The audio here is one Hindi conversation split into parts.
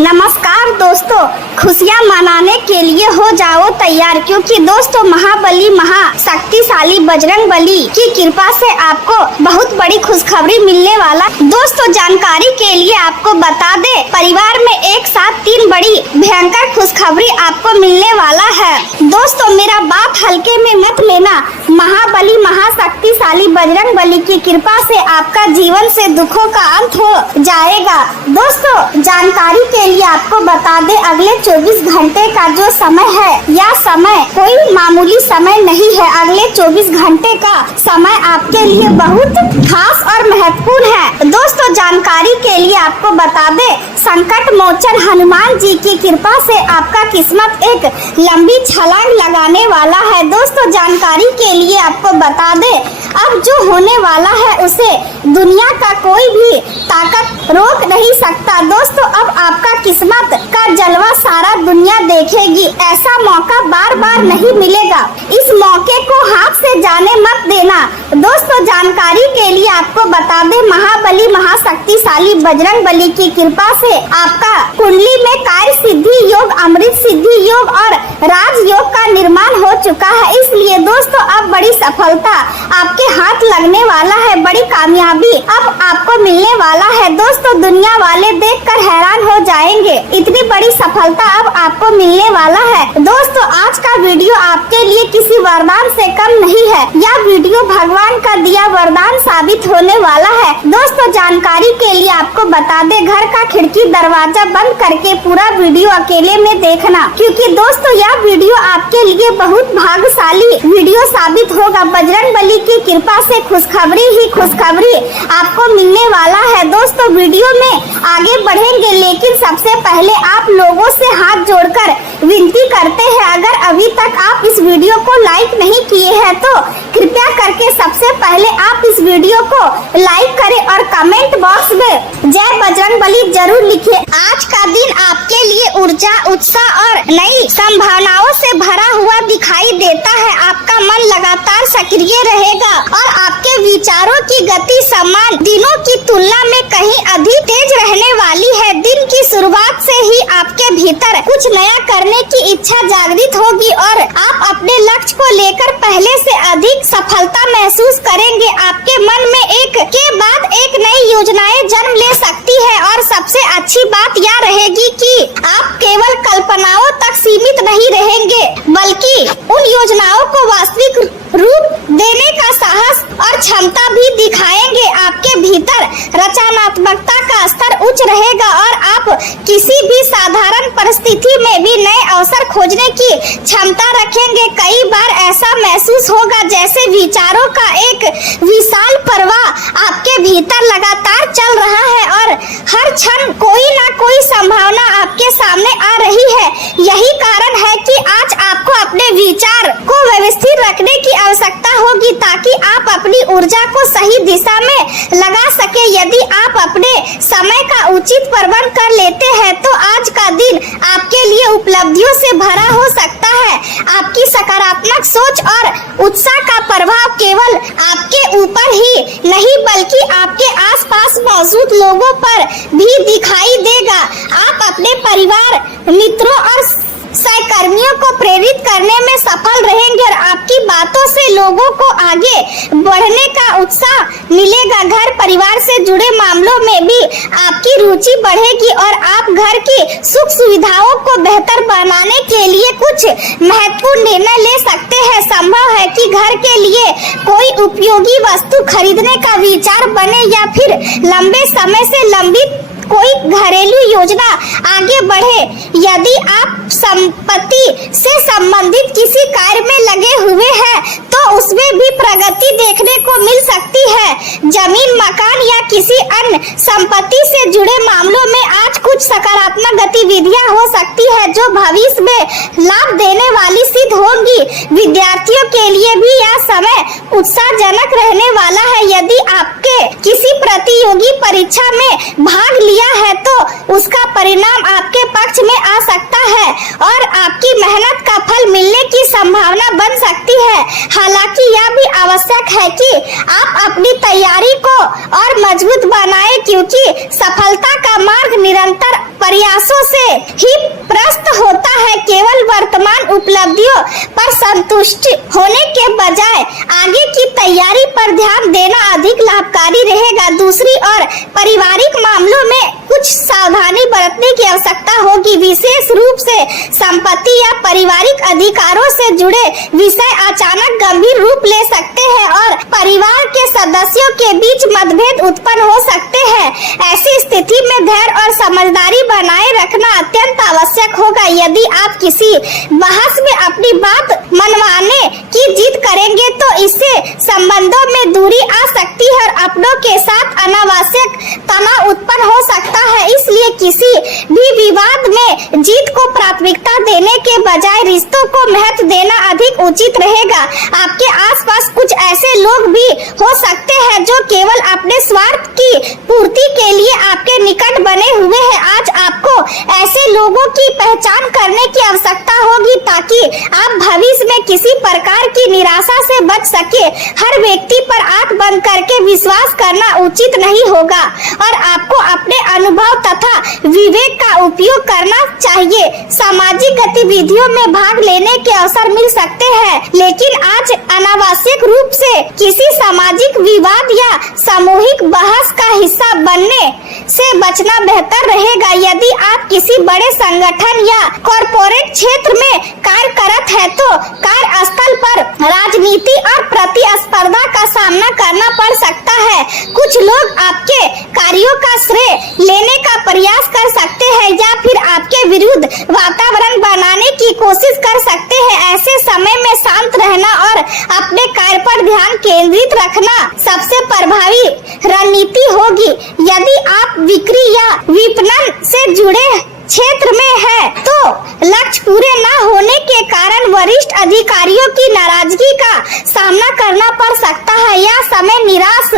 नमस्कार दोस्तों, खुशियाँ मनाने के लिए हो जाओ तैयार, क्योंकि दोस्तों महाबली महाशक्तिशाली बजरंगबली की कृपा से आपको बहुत बड़ी खुशखबरी मिलने वाला। दोस्तों जानकारी के लिए आपको बता दे, परिवार में एक साथ 3 बड़ी भयंकर खुशखबरी आपको मिलने वाला है। दोस्तों मेरा बात हल्के में मत लेना, महाबली महाशक्तिशाली बजरंगबली की कृपा से आपका जीवन से दुखों का अंत हो जाएगा। दोस्तों जानकारी के लिए आपको बता दे, अगले 24 घंटे का जो समय है, यह समय कोई मामूली समय नहीं है। अगले 24 घंटे का समय आपके लिए बहुत खास और महत्वपूर्ण है। दोस्तों जानकारी के लिए आपको बता दे, संकट मोचन हनुमान जी की कृपा से आपका किस्मत एक लंबी छलांग लगाने वाला है। दोस्तों जानकारी के लिए आपको बता दे, अब जो होने वाला है उसे दुनिया का कोई भी ताकत रोक नहीं सकता। दोस्तों अब आपका किस्मत का जलवा सारा दुनिया देखेगी। ऐसा मौका बार बार नहीं मिलेगा, इस मौके को हाथ से जाने मत देना। दोस्तों जानकारी के लिए आपको बता दे, महाबली महाशक्तिशाली बजरंगबली की कृपा से आपका कुंडली में कार्य सिद्धि योग, अमृत सिद्धि योग और राजयोग का निर्माण हो चुका है। इसलिए दोस्तों अब बड़ी सफलता आपके हाथ लगने वाला है, बड़ी कामयाबी अब आपको मिलने वाला है। दोस्तों दुनिया वाले देखकर हैरान हो जाएंगे, इतनी बड़ी सफलता अब आपको मिलने वाला है। दोस्तों आज का वीडियो आपके लिए किसी वरदान से कम नहीं है, यह वीडियो भगवान का दिया वरदान साबित होने वाला है। दोस्तों जानकारी के लिए आपको बता दे, घर का खिड़की दरवाजा बंद करके पूरा वीडियो अकेले में देखना, क्योंकि दोस्तों यह वीडियो आपके लिए बहुत भाग्यशाली वीडियो साबित होगा। बजरंगबली की कृपा से खुशखबरी ही खुशखबरी आपको मिलने वाला है। दोस्तों वीडियो में आगे बढ़ेंगे, लेकिन सबसे पहले आप लोगों से हाथ जोड़कर विनती करते हैं, अगर अभी तक आप इस वीडियो को लाइक नहीं किए हैं तो कृपया करके सबसे पहले आप इस वीडियो को लाइक करें और कमेंट बॉक्स में जय बजरंगबली जरूर लिखें। आज का दिन आपके लिए ऊर्जा, उत्साह और नई संभावनाओं से भरा हुआ दिखाई देता है। आपका मन लगातार सक्रिय रहेगा और आपके विचारों की गति समान दिनों की तुलना में कहीं अधिक तेज रहने वाली है। दिन की शुरुआत से ही आपके भीतर कुछ नया करने की इच्छा जागृत होगी और आप अपने लक्ष्य को लेकर पहले से अधिक सफलता महसूस करेंगे। आपके मन में एक के बाद एक नई योजनाएं जन्म ले सकती है और सबसे अच्छी बात यह रहेगी कि आप केवल कल्पनाओं तक सीमित नहीं रहेंगे, बल्कि उन योजनाओं को वास्तविक रूप देने का साहस और क्षमता भी दिखाएंगे। आपके भीतर रचनात्मकता का स्तर उच्च रहेगा और आप किसी भी साधारण परिस्थिति में भी नए अवसर खोजने की क्षमता रखेंगे। कई बार ऐसा महसूस होगा जैसे विचारों का एक विशाल प्रवाह आपके भीतर लगातार चल रहा है और हर क्षण कोई ना कोई संभावना आपके सामने आ रही है। यही कारण है कि आज आपको अपने विचार को व्यवस्थित रखने की आवश्यकता होगी, ताकि आप अपनी ऊर्जा को सही दिशा में लगा सके। यदि आप अपने समय का उचित प्रबंध कर लेते हैं तो आज का दिन आपके लिए उपलब्धियों से भरा हो सकता है। आपकी सकारात्मक सोच और उत्साह का प्रभाव केवल आपके ऊपर ही नहीं बल्कि आपके आसपास मौजूद लोगों पर भी दिखाई देगा। आप अपने परिवार, मित्रों और सहकर्मियों को प्रेरित करने में सफल रहेंगे और आपकी बातों से लोगों को आगे बढ़ने का उत्साह मिलेगा। घर परिवार से जुड़े मामलों में भी आपकी रुचि बढ़ेगी और आप घर की सुख सुविधाओं को बेहतर बनाने के लिए कुछ महत्वपूर्ण निर्णय ले सकते हैं। संभव है कि घर के लिए कोई उपयोगी वस्तु खरीदने का विचार बने या फिर लंबे समय से लंबित कोई घरेलू योजना आगे बढ़े। यदि आप संपत्ति से संबंधित किसी कार्य में लगे हुए हैं तो उसमें भी प्रगति देखने को मिल सकती है। जमीन, मकान या किसी अन्य संपत्ति से जुड़े मामलों में आज कुछ सकारात्मक गतिविधियां हो सकती है जो भविष्य में लाभ देने वाली सिद्ध होंगी। विद्यार्थियों के लिए भी यह समय उत्साहजनक रहने वाला है। यदि आपके किसी प्रतियोगी परीक्षा में भाग लिया है तो उसका परिणाम आपके पक्ष में आ सकता है और आपकी मेहनत का फल मिलने की संभावना बन सकती है। हालांकि यह भी आवश्यक है कि आप अपनी तैयारी को और मजबूत बनाएं, क्योंकि सफलता का मार्ग निरंतर प्रयासों से ही प्रशस्त होता है। केवल वर्तमान उपलब्धियों पर संतुष्ट होने के बजाय आगे की तैयारी पर ध्यान देना अधिक लाभकारी रहेगा। दूसरी ओर पारिवारिक मामलों में कुछ सावधानी बरतने की आवश्यकता होगी। विशेष रूप से संपत्ति या पारिवारिक अधिकारों से जुड़े विषय अचानक गंभीर रूप ले सकते हैं और परिवार के सदस्यों के बीच मतभेद उत्पन्न हो सकते हैं। ऐसी स्थिति में धैर्य और समझदारी बनाए रखना अत्यंत आवश्यक होगा। यदि आप किसी बहस में अपनी बात मनवाने की जिद करेंगे तो इससे संबंधों में दूरी आ सकती है और अपनों के साथ अनावश्यक तनाव उत्पन्न हो सकता है। इसलिए किसी भी विवाद में जीत को प्राथमिकता देने के बजाय रिश्तों को महत्व देना अधिक उचित रहेगा। आपके आसपास कुछ ऐसे लोग भी हो सकते हैं जो केवल अपने स्वार्थ की पूर्ति के लिए आपके निकट बने हुए हैं। आज आपको ऐसे लोगों की पहचान करने की आवश्यकता होगी ताकि आप भविष्य में किसी प्रकार की निराशा से बच सके। हर व्यक्ति पर आंख बंद करके विश्वास करना उचित नहीं होगा और आपको अपने अनुभव तथा विवेक का उपयोग करना चाहिए। सामाजिक गतिविधियों में भाग लेने के अवसर मिल सकते हैं, लेकिन आज अनावश्यक रूप से किसी सामाजिक विवाद या सामूहिक बहस का हिस्सा बनने से बचना बेहतर रहेगा। यदि आप किसी बड़े संगठन या कॉरपोरेट क्षेत्र में कार्य करत है तो कार्यस्थल पर राजनीति और प्रतिस्पर्धा का सामना करना पड़ सकता है। कुछ लोग आपके कार्यों का श्रेय लेने का प्रयास कर सकते हैं या फिर आपके विरुद्ध वातावरण बनाने की कोशिश कर सकते हैं। ऐसे समय में शांत रहना और अपने कार्य पर ध्यान केंद्रित रखना सबसे प्रभावी रणनीति होगी। यदि आप बिक्री या विपणन से जुड़े क्षेत्र में है तो लक्ष्य पूरे न होने के कारण वरिष्ठ अधिकारियों की नाराजगी का सामना करना पड़ सकता है। यह समय निराश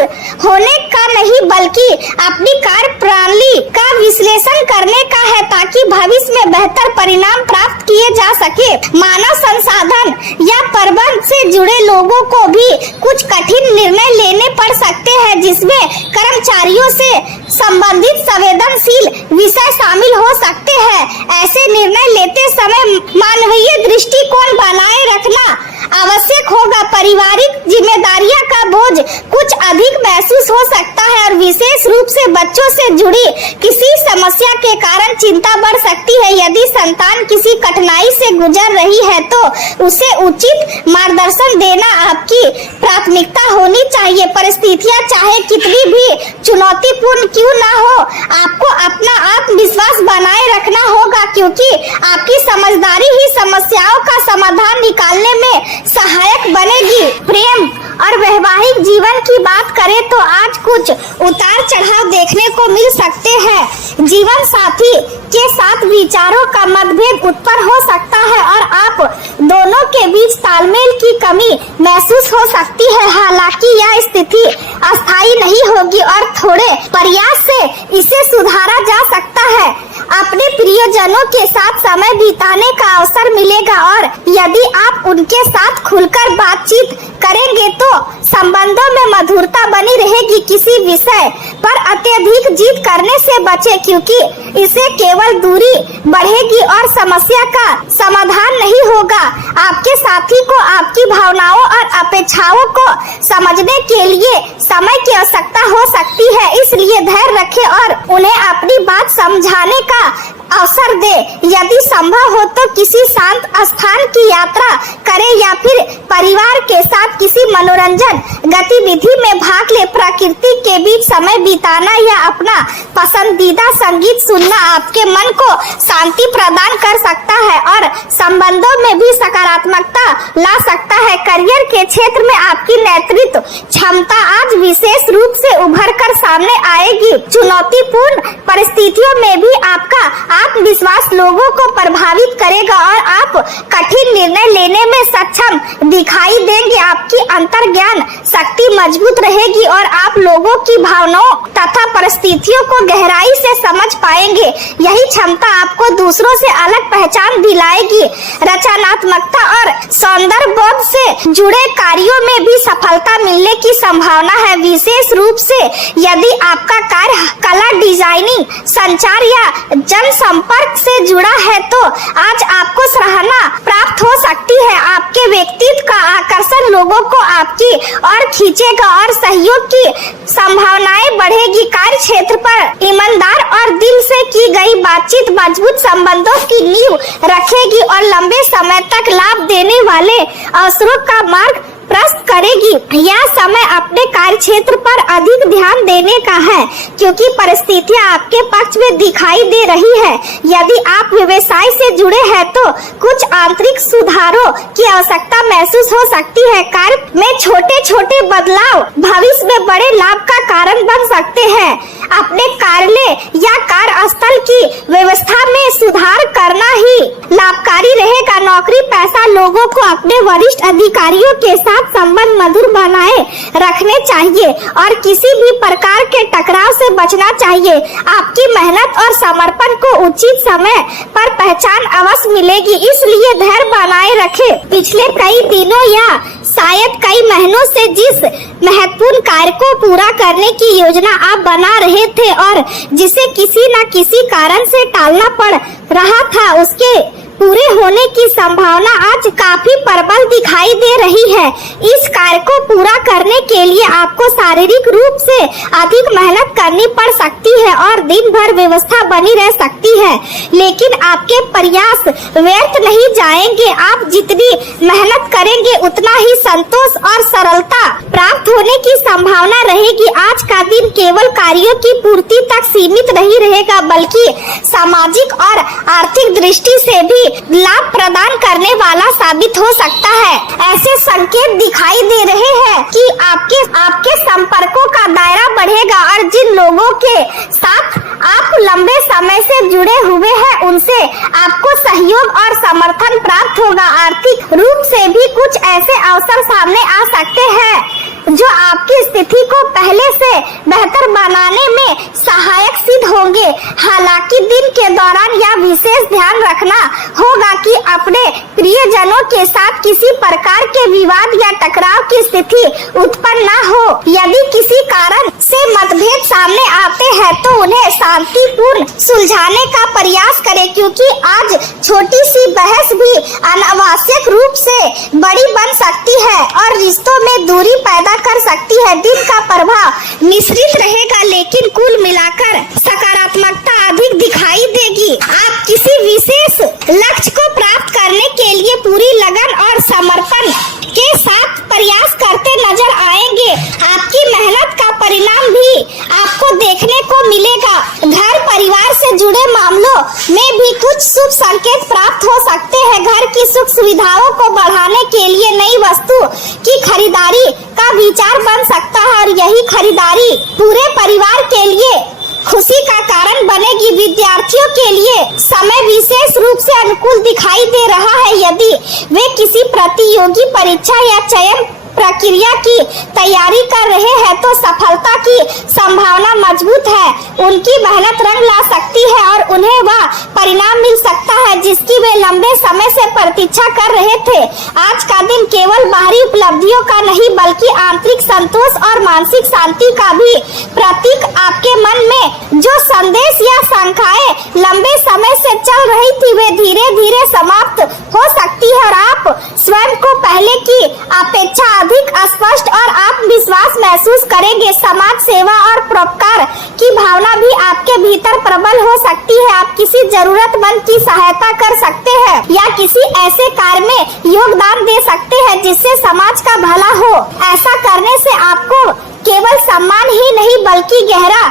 होने का नहीं बल्कि अपनी कार्य प्रणाली का विश्लेषण करने का है ताकि भविष्य में बेहतर परिणाम प्राप्त किए जा सके। मानव संसाधन या प्रबंधन से जुड़े लोगों को भी कुछ कठिन निर्णय लेने पड़ सकते हैं जिसमें कर्मचारियों से संबंधित संवेदनशील विषय शामिल हो सकते हैं। ऐसे निर्णय लेते समय मानवीय दृष्टिकोण बनाए रखना आवश्यक होगा। पारिवारिक जिम्मेदारियां का बोझ कुछ अधिक महसूस हो सकता है और विशेष रूप से बच्चों से जुड़ी किसी समस्या के कारण चिंता बढ़ सकती है। यदि संतान किसी कठिनाई से गुजर रही है तो उसे उचित मार्गदर्शन देना आपकी प्राथमिकता होनी चाहिए। परिस्थितियां चाहे कितनी भी चुनौतीपूर्ण क्यों ना हो, आपको अपना आत्मविश्वास बनाए रखना होगा क्योंकि आपकी समझदारी ही समस्याओं का समाधान निकालने में सहायक बनेगी। प्रेम और वैवाहिक जीवन की बात करें तो आज कुछ उतार चढ़ाव देखने को मिल सकते हैं। जीवन साथी के साथ विचारों का मतभेद उत्पन्न हो सकता है और आप दोनों के बीच तालमेल की कमी महसूस हो सकती है। हालांकि यह स्थिति अस्थायी नहीं होगी और थोड़े प्रयास से इसे सुधारा जा सकता है। अपने प्रियजनों के साथ समय बिताने का अवसर मिलेगा और यदि आप उनके साथ खुलकर बातचीत करेंगे तो संबंधों में मधुरता बनी रहेगी। किसी विषय पर अत्यधिक जिद करने से बचें क्योंकि इससे केवल दूरी बढ़ेगी और समस्या का समाधान नहीं होगा। आपके साथी को आपकी भावनाओं और अपेक्षाओं को समझने के लिए समय की आवश्यकता हो सकती है, इसलिए धैर्य रखें और उन्हें अपनी बात समझाने का अवसर दे। यदि संभव हो तो किसी शांत स्थान की यात्रा करें या फिर परिवार के साथ किसी मनोरंजन गतिविधि में भाग ले। प्रकृति के बीच समय बिताना या अपना पसंदीदा संगीत सुनना आपके मन को शांति प्रदान कर सकता है और संबंधों में भी सकारात्मकता ला सकता है। करियर के क्षेत्र में आपकी नेतृत्व क्षमता आज विशेष रूप से उभर कर सामने आएगी। चुनौतीपूर्ण परिस्थितियों में भी आपका आत्मविश्वास आत्मविश्वास लोगों को प्रभावित करेगा और आप कठिन निर्णय लेने में सक्षम दिखाई देंगे। आपकी अंतर्ज्ञान शक्ति मजबूत रहेगी और आप लोगों की भावनाओं तथा परिस्थितियों को गहराई से समझ पाएंगे। यही क्षमता आपको दूसरों से अलग पहचान दिलाएगी। रचनात्मकता और सौंदर्य बोध से जुड़े कार्यों में भी सफलता मिलने की संभावना है। विशेष रूप से यदि आपका कार्य कला, डिजाइनिंग, संचार या जनसंपर्क से जुड़ा है तो आज आपको सराहना प्राप्त हो सकती है। आपके व्यक्तित्व का आकर्षण लोगों को आपकी ओर खींचेगा और सहयोग की संभावनाएं बढ़ेगी। कार्य क्षेत्र पर ईमानदार और दिल से की गई बातचीत मजबूत संबंधों की नींव रखेगी और लंबे समय तक लाभ देने वाले अवसरों का मार्ग प्रशस्त करेगी। यह समय अपने कार्य क्षेत्र पर अधिक ध्यान देने का है क्योंकि परिस्थितियां आपके पक्ष में दिखाई दे रही है। यदि आप व्यवसाय से जुड़े हैं तो कुछ आंतरिक सुधारों की आवश्यकता महसूस हो सकती है। कार्य में छोटे छोटे बदलाव भविष्य में बड़े लाभ का कारण बन सकते हैं। अपने कार्यालय या कार्यस्थल की व्यवस्था में सुधार करना ही लाभकारी रहेगा। नौकरी पैसा लोगों को अपने वरिष्ठ अधिकारियों के साथ संबंध मधुर बनाए रखने चाहिए और किसी भी प्रकार के टकराव से बचना चाहिए। आपकी मेहनत और समर्पण को उचित समय पर पहचान अवश्य मिलेगी, इसलिए धैर्य बनाए रखें। पिछले कई दिनों या शायद कई महीनों से जिस महत्वपूर्ण कार्य को पूरा करने की योजना आप बना रहे थे और जिसे किसी न किसी कारण से टालना पड़ रहा था, उसके पूरे होने की संभावना आज काफी प्रबल दिखाई दे रही है। इस कार्य को पूरा करने के लिए आपको शारीरिक रूप से अधिक मेहनत करनी पड़ सकती है और दिन भर व्यवस्था बनी रह सकती है, लेकिन आपके प्रयास व्यर्थ नहीं जाएंगे। आप जितनी मेहनत करेंगे उतना ही संतोष और सरलता प्राप्त होने की संभावना रहेगी। आज का दिन केवल कार्यों की पूर्ति तक सीमित नहीं रहेगा बल्कि सामाजिक और आर्थिक दृष्टि से भी लाभ प्रदान करने वाला साबित हो सकता है। ऐसे संकेत दिखाई दे रहे हैं कि आपके संपर्कों का दायरा बढ़ेगा और जिन लोगों के साथ आप लंबे समय से जुड़े हुए हैं उनसे आपको सहयोग और समर्थन प्राप्त होगा। आर्थिक रूप से भी कुछ ऐसे अवसर सामने आ सकते हैं जो आपकी स्थिति को पहले से बेहतर बनाने में सहायक सिद्ध होंगे। हालांकि दिन के दौरान यह विशेष ध्यान रखना होगा कि अपने प्रियजनों के साथ किसी प्रकार के विवाद या टकराव की स्थिति उत्पन्न न हो। यदि किसी कारण से मतभेद सामने आते हैं तो उन्हें शांतिपूर्ण सुलझाने का प्रयास करें, क्योंकि आज छोटी सी बहस भी अनावश्यक रूप से बड़ी बन सकती है और रिश्तों में दूरी पैदा कर सकती है। दिन का प्रभाव मिश्रित रहेगा, लेकिन कुल मिलाकर सकारात्मकता अधिक दिखाई देगी। आप किसी विशेष लक्ष्य को प्राप्त करने के लिए पूरी लगन और समर्पण के साथ प्रयास करते नजर आएंगे। आपकी मेहनत का परिणाम भी आपको देखने को मिलेगा। घर परिवार से जुड़े मामलों में भी कुछ शुभ संकेत प्राप्त हो सकते हैं। घर की सुख सुविधाओं को बढ़ाने के लिए नई वस्तु की खरीदारी का विचार बन सकता है और यही खरीदारी पूरे परिवार के लिए खुशी का कारण बनेगी। विद्यार्थियों के लिए समय विशेष रूप से अनुकूल दिखाई दे रहा है। यदि वे किसी प्रतियोगी परीक्षा या चयन प्रक्रिया की तैयारी कर रहे हैं तो सफलता की संभावना मजबूत है। उनकी मेहनत रंग ला सकती है और उन्हें वह परिणाम मिल सकता है जिसकी वे लंबे समय से प्रतीक्षा कर रहे थे। आज का दिन केवल बाहरी उपलब्धियों का नहीं बल्कि आंतरिक संतोष और मानसिक शांति का भी प्रतीक। आपके मन में जो संदेश या शंकाएं लंबे समय से चल रही थी वे धीरे धीरे समाप्त हो सकती है और आप स्वयं को पहले की अपेक्षा अधिक स्पष्ट और आत्मविश्वास महसूस करेंगे। समाज सेवा और परोपकार की भावना भी आपके भीतर प्रबल हो सकती है। आप किसी जरूरतमंद की सहायता कर सकते हैं या किसी ऐसे कार्य में योगदान दे सकते हैं जिससे समाज का भला हो। ऐसा करने से आपको केवल सम्मान ही नहीं बल्कि गहरा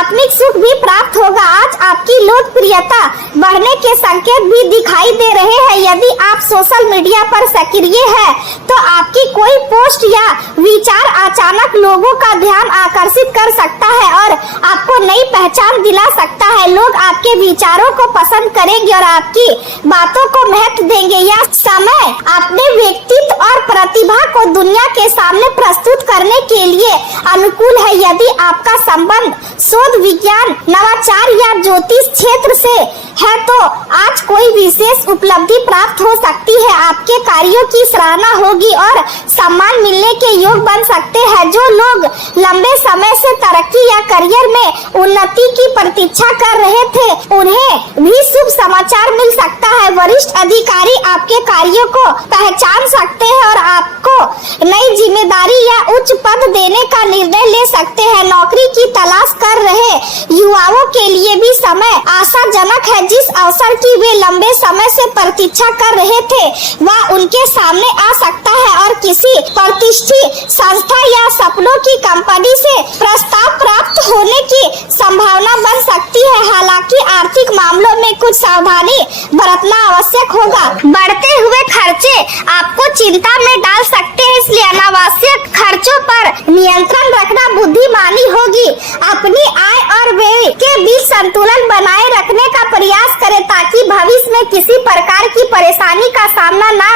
आत्मिक सुख भी प्राप्त होगा। आज आपकी लोकप्रियता बढ़ने के संकेत भी दिखाई दे रहे हैं। यदि आप सोशल मीडिया पर सक्रिय है तो आपकी कोई पोस्ट या विचार अचानक लोगों का ध्यान आकर्षित कर सकता है और आपको नई पहचान दिला सकता है। लोग आपके विचारों को पसंद करेंगे और आपकी बातों को महत्व देंगे। यह समय अपने व्यक्तित्व और प्रतिभा को दुनिया के सामने प्रस्तुत करने के लिए अनुकूल है। यदि आपका संबंध शोध, विज्ञान, नवाचार या ज्योतिष क्षेत्र से है तो आज कोई विशेष उपलब्धि प्राप्त हो सकती है। आपके कार्यों की सराहना होगी और सम्मान मिलने के योग बन सकते हैं। जो लोग लंबे समय से तरक्की या करियर में उन्नति की प्रतीक्षा कर रहे थे उन्हें भी शुभ समाचार मिल सकता है। वरिष्ठ अधिकारी आपके कार्यों को पहचान सकते हैं और आपको नई जिम्मेदारी या उच्च पद देने का निर्णय ले सकते हैं। नौकरी की तलाश कर रहे युवाओं के लिए भी समय आशाजनक है। जिस अवसर की वे लंबे समय से प्रतीक्षा कर रहे थे वह उनके सामने आ सकता है और किसी प्रतिष्ठित संस्था या सपनों की कंपनी से प्रस्ताव प्राप्त होने की संभावना बन सकती है। हालांकि आर्थिक मामलों में कुछ सावधानी बरतना आवश्यक होगा। बढ़ते हुए खर्चे आपको चिंता में डाल सकते हैं, इसलिए अनावश्यक खर्चों पर नियंत्रण रखना बुद्धिमानी होगी। अपनी आय और व्यय के बीच संतुलन बनाए रखने का प्रयास करें ताकि भविष्य में किसी प्रकार की परेशानी का सामना न